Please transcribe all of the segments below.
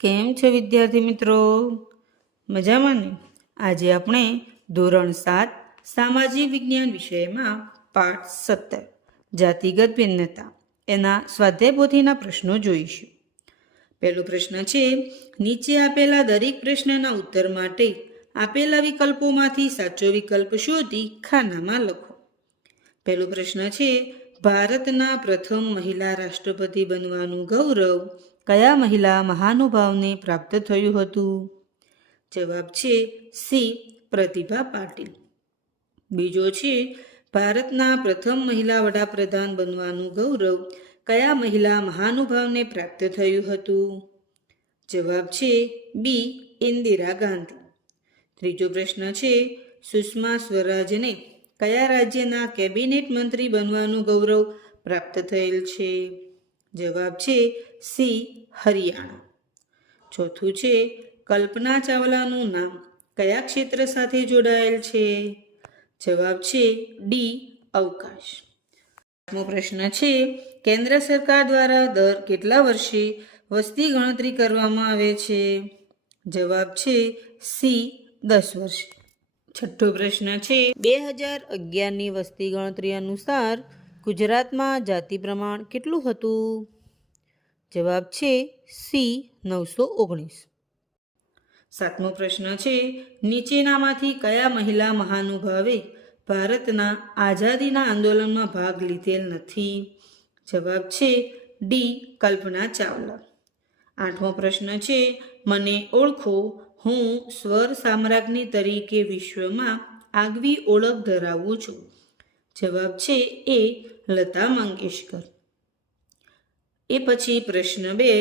કેમ છો વિદ્યાર્થી મિત્રો? મજામાં ને? આજે આપણે ધોરણ 7 સામાજિક વિજ્ઞાન વિષયમાં પાઠ 17 જાતિગત ભિન્નતા એના સ્વાધ્યાય પોથીના પ્રશ્નો જોઈશું. પહેલો પ્રશ્ન છે, નીચે આપેલા દરેક પ્રશ્નના ઉત્તર માટે આપેલા વિકલ્પોમાંથી સાચો વિકલ્પ શોધી ખાનામાં લખો. પહેલો પ્રશ્ન છે, ભારતના પ્રથમ મહિલા રાષ્ટ્રપતિ બનવાનું ગૌરવ કયા મહિલા મહાનુભાવને પ્રાપ્ત થયું હતું? જવાબ છે સી, પ્રતિભા પાટીલ. બીજો છે, ભારતના પ્રથમ મહિલા વડાપ્રધાન બનવાનું ગૌરવ કયા મહિલા મહાનુભાવને પ્રાપ્ત થયું હતું? જવાબ છે બી, ઇન્દિરા ગાંધી. ત્રીજો પ્રશ્ન છે, સુષ્મા સ્વરાજને કયા રાજ્યના કેબિનેટ મંત્રી બનવાનું ગૌરવ પ્રાપ્ત થયેલ છે? જવાબ છે સી, હરિયાણા. ચોથું છે, કલ્પના ચાવલાનું નામ કયા ક્ષેત્ર સાથે જોડાયેલ છે? જવાબ છે ડી, અવકાશ. પાંચમો પ્રશ્ન છે, કેન્દ્ર સરકાર દ્વારા દર કેટલા વર્ષે વસ્તી ગણતરી કરવામાં આવે છે? જવાબ છે સી, 10 વર્ષે. છઠ્ઠો પ્રશ્ન છે, 2011ની વસ્તી ગણતરી અનુસાર ગુજરાતમાં જાતિ પ્રમાણ કેટલું હતું? જવાબ છે સી, 919. સાતમો પ્રશ્ન છે, નીચેનામાંથી કયા મહિલા મહાનુભાવે ભારતના આઝાદીના આંદોલનમાં ભાગ લીધેલ નથી? જવાબ છે ડી, કલ્પના ચાવલા. આઠમો પ્રશ્ન છે, મને ઓળખો, હું સ્વર સામ્રાજ્ઞી તરીકે વિશ્વમાં આગવી ઓળખ ધરાવું છું. જવાબ છે એ, લતા મંગેશકર. એ પછી પ્રશ્ન 2,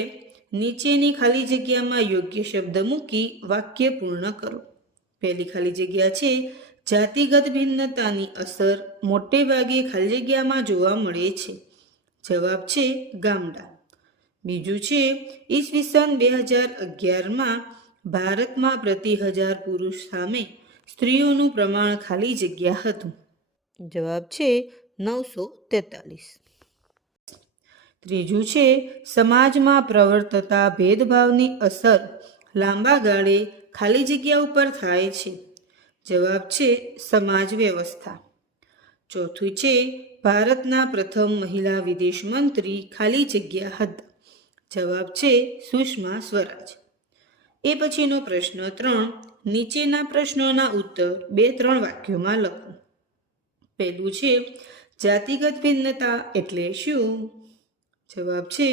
નીચેની ખાલી જગ્યામાં યોગ્ય શબ્દ મૂકી વાક્ય પૂર્ણ કરો. પહેલી ખાલી જગ્યા છે, જાતિગત ભિન્નતાની અસર મોટે ભાગે ખાલી જગ્યામાં જોવા મળે છે. જવાબ છે ગામડા. બીજું છે, ઈસવીસન 2011માં ભારતમાં પ્રતિ 1000 પુરુષ સામે સ્ત્રીઓનું પ્રમાણ ખાલી જગ્યા હતું. જવાબ છે 943. ત્રીજું છે, સમાજમાં પ્રવર્તતા ભેદભાવની અસર લાંબા ગાળે ખાલી જગ્યા ઉપર થાય છે. જવાબ છે સમાજ વ્યવસ્થા. ચોથું છે, ભારતના પ્રથમ મહિલા વિદેશ મંત્રી ખાલી જગ્યા હતા. જવાબ છે સુષ્મા સ્વરાજ. એ પછીનો પ્રશ્ન 3, નીચેના પ્રશ્નોના ઉત્તર 2-3 વાક્યોમાં લખો. પહેલું છે, જાતિગત ભિન્નતા એટલે શું? જવાબ છે,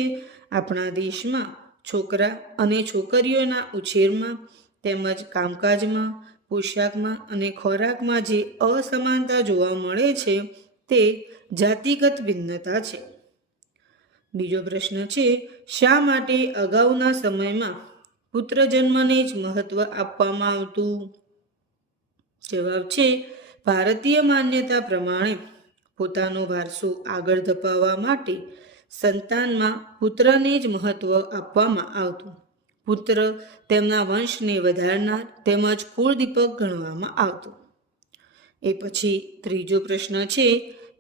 આપણા દેશમાં છોકરા અને છોકરીઓના ઉછેરમાં તેમજ કામકાજમાં, પોશાકમાં અને ખોરાકમાં જે અસમાનતા જોવા મળે છે તે જાતિગત ભિન્નતા છે. બીજો પ્રશ્ન છે, શા માટે અગાઉના સમયમાં પુત્ર જન્મને જ મહત્વ આપવામાં આવતું? જવાબ છે, ભારતીય માન્યતા પ્રમાણે પોતાનો વારસો આગળ ધપાવવા માટે સંતાનમાં પુત્રને જ મહત્વ આપવામાં આવતું. પુત્ર તેમના વંશને વધારનાર તેમજ કુળદીપક ગણવામાં આવતો. એ પછી ત્રીજો પ્રશ્ન છે,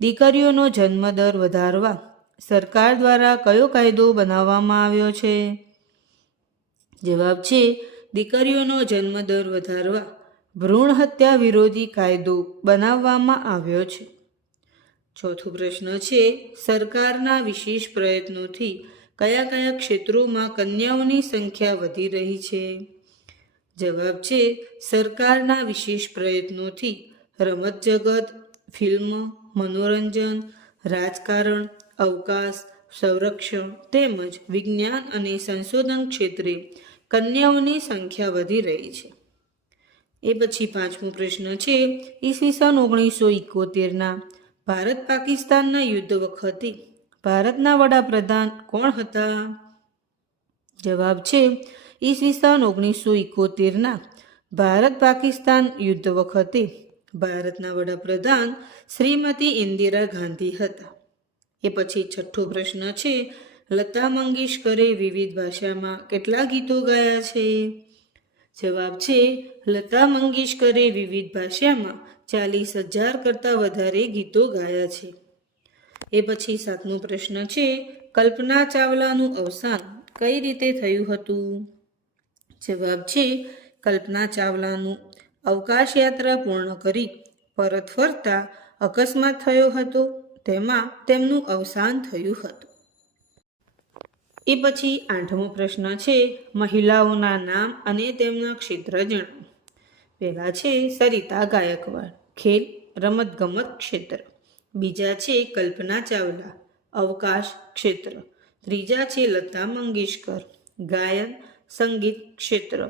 દીકરીઓનો જન્મદર વધારવા સરકાર દ્વારા કયો કાયદો બનાવવામાં આવ્યો છે? જવાબ છે, દીકરીઓનો જન્મદર વધારવા ભ્રૂણ હત્યા વિરોધી કાયદો બનાવવામાં આવ્યો છે. ચોથો પ્રશ્ન છે, સરકારના વિશેષ પ્રયત્નોથી કયા કયા ક્ષેત્રોમાં કન્યાઓની સંખ્યા વધી રહી છે? જવાબ છે, સરકારના વિશેષ પ્રયત્નોથી રમત જગત, ફિલ્મ, મનોરંજન, રાજકારણ, અવકાશ, સંરક્ષણ તેમજ વિજ્ઞાન અને સંશોધન ક્ષેત્રે કન્યાઓની સંખ્યા વધી રહી છે. એ પછી પાંચમો પ્રશ્ન છે, ઈસવીસન 1971ના ભારત પાકિસ્તાનના યુદ્ધ વખતે ભારતના વડાપ્રધાન કોણ હતા? જવાબ છે, ઈસવીસન 1971ના ભારત પાકિસ્તાન યુદ્ધ વખતે ભારતના વડાપ્રધાન શ્રીમતી ઇન્દિરા ગાંધી હતા. એ પછી છઠ્ઠો પ્રશ્ન છે, લતા મંગેશકરે વિવિધ ભાષામાં કેટલા ગીતો ગાયા છે? જવાબ છે, લતા મંગેશકરે વિવિધ ભાષામાં 40,000 કરતાં વધારે ગીતો ગાયા છે. એ પછી સાતમો પ્રશ્ન છે, કલ્પના ચાવલાનું અવસાન કઈ રીતે થયું હતું? જવાબ છે કલ્પના ચાવલાનું અવકાશ યાત્રા પૂર્ણ કરી પરત ફરતા અકસ્માત થયો હતો, તેમાં તેમનું અવસાન થયું હતું. એ પછી 8મો પ્રશ્ન છે મહિલાઓના નામ અને તેમના ક્ષેત્ર જણાવો. પહેલા છે સરિતા ગાયકવાડ, ખેલ રમતગમત ક્ષેત્ર. બીજા છે કલ્પના ચાવલા, અવકાશ ક્ષેત્ર. ત્રીજા છે લતા મંગેશકર, ગાયન સંગીત ક્ષેત્ર.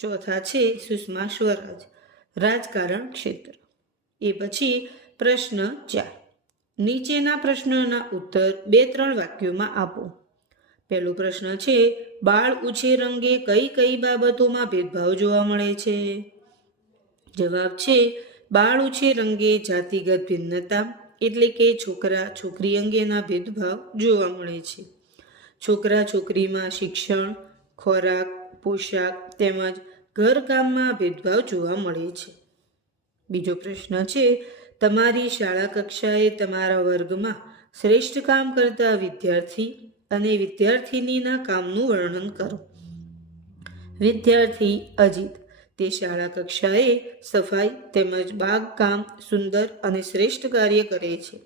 ચોથા છે સુષ્મા સ્વરાજ, રાજકારણ ક્ષેત્ર. એ પછી પ્રશ્ન 4, નીચેના પ્રશ્નોના ઉત્તર 2-3 વાક્યોમાં આપો. પહેલો પ્રશ્ન છે બાળ ઉછેર અંગે કઈ કઈ બાબતોમાં ભેદભાવ જોવા મળે છે? જવાબ છે બાળ ઉછેર અંગે જાતિગત ભિન્નતા એટલે કે છોકરા છોકરી અંગેના ભેદભાવ જોવા મળે છે. છોકરા છોકરીમાં શિક્ષણ, ખોરાક, પોશાક તેમજ ઘરકામમાં ભેદભાવ જોવા મળે છે. બીજો પ્રશ્ન છે તમારી શાળા કક્ષાએ તમારા વર્ગમાં શ્રેષ્ઠ કામ કરતા વિદ્યાર્થી અને વિદ્યાર્થિનીના કામનું વર્ણન કરો. વિદ્યાર્થી અજીત, તે શાળા કક્ષાએ સફાઈ તેમજ બાગકામ સુંદર અને શ્રેષ્ઠ કાર્ય કરે છે.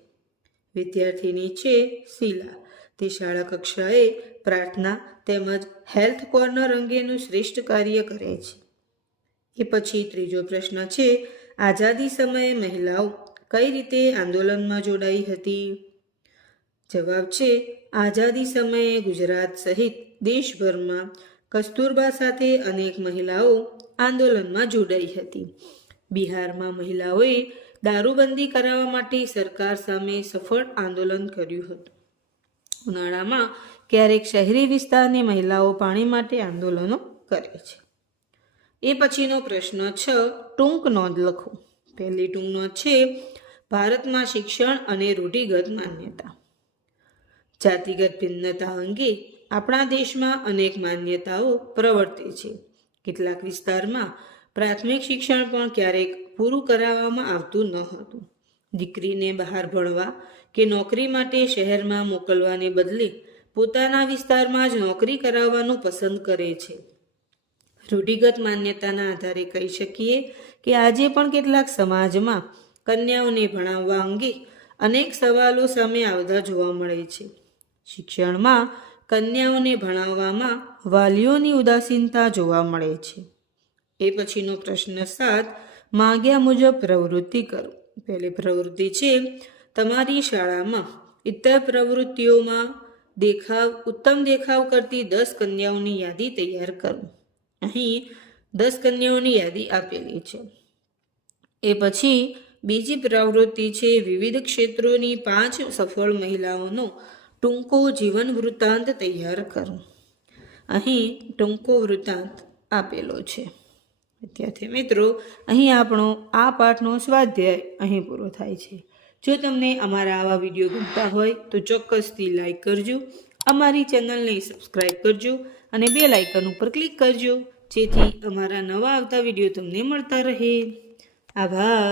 વિદ્યાર્થીની છે શીલા, તે શાળા કક્ષાએ પ્રાર્થના તેમજ હેલ્થ કોર્નર અંગેનું શ્રેષ્ઠ કાર્ય કરે છે. એ પછી ત્રીજો પ્રશ્ન છે આઝાદી સમયે મહિલાઓ કઈ રીતે આંદોલનમાં જોડાઈ હતી? જવાબ છે આઝાદી સમયે ગુજરાત સહિત દેશભરમાં કસ્તુરબા સાથે અનેક મહિલાઓ આંદોલનમાં જોડાઈ હતી. બિહારમાં મહિલાઓએ દારૂબંધી કરાવવા માટે સરકાર સામે સફળ આંદોલન કર્યું હતું. ઉનાળામાં ક્યારેક શહેરી વિસ્તારની મહિલાઓ પાણી માટે આંદોલનો કરે છે. એ પછીનો પ્રશ્ન 6, ટૂંક નોંધ લખો. પહેલી ટૂંક નોંધ છે ભારતમાં શિક્ષણ અને રૂઢિગત માન્યતા. જાતિગત ભિન્નતા અંગે આપણા દેશમાં અનેક માન્યતાઓ પ્રવર્તે છે. કેટલાક વિસ્તારમાં પ્રાથમિક શિક્ષણ પણ ક્યારેક પૂરું કરાવવામાં આવતું ન હતું. દીકરીને બહાર ભણવા કે નોકરી માટે શહેરમાં મોકલવાને બદલે પોતાના વિસ્તારમાં જ નોકરી કરાવવાનું પસંદ કરે છે. રૂઢિગત માન્યતાના આધારે કહી શકીએ કે આજે પણ કેટલાક સમાજમાં કન્યાઓને ભણાવવા અંગે અનેક સવાલો સામે આવતા જોવા મળે છે. શિક્ષણમાં કન્યાઓને ભણાવવામાં વાલીઓની ઉદાસીનતા જોવા મળે છે. એ પછીનો પ્રશ્ન 7, માંગ્યા મુજબ પ્રવૃત્તિ કરો. પહેલી પ્રવૃત્તિ છે તમારી શાળામાં ઇતર પ્રવૃત્તિઓમાં ઉત્તમ દેખાવ કરતી 10 કન્યાઓની યાદી તૈયાર કરો. અહીં 10 કન્યાઓની યાદી આપેલી છે. એ પછી બીજી પ્રવૃત્તિ છે વિવિધ ક્ષેત્રોની 5 સફળ મહિલાઓનો ટૂંકો જીવન વૃત્તાંત તૈયાર કરો. અહીં ટૂંકો વૃત્તાંત આપેલો છે. વિદ્યાર્થી મિત્રો, અહીં આપણો આ પાઠનો સ્વાધ્યાય અહીં પૂરો થાય છે. જો તમને અમારા આવા વિડીયો ગમતા હોય તો ચોક્કસથી લાઈક કરજો, અમારી ચેનલને સબસ્ક્રાઈબ કરજો અને બેલ આઇકન ઉપર ક્લિક કરજો, જેથી અમારા નવા આવતા વિડીયો તમને મળતા રહે. આભાર.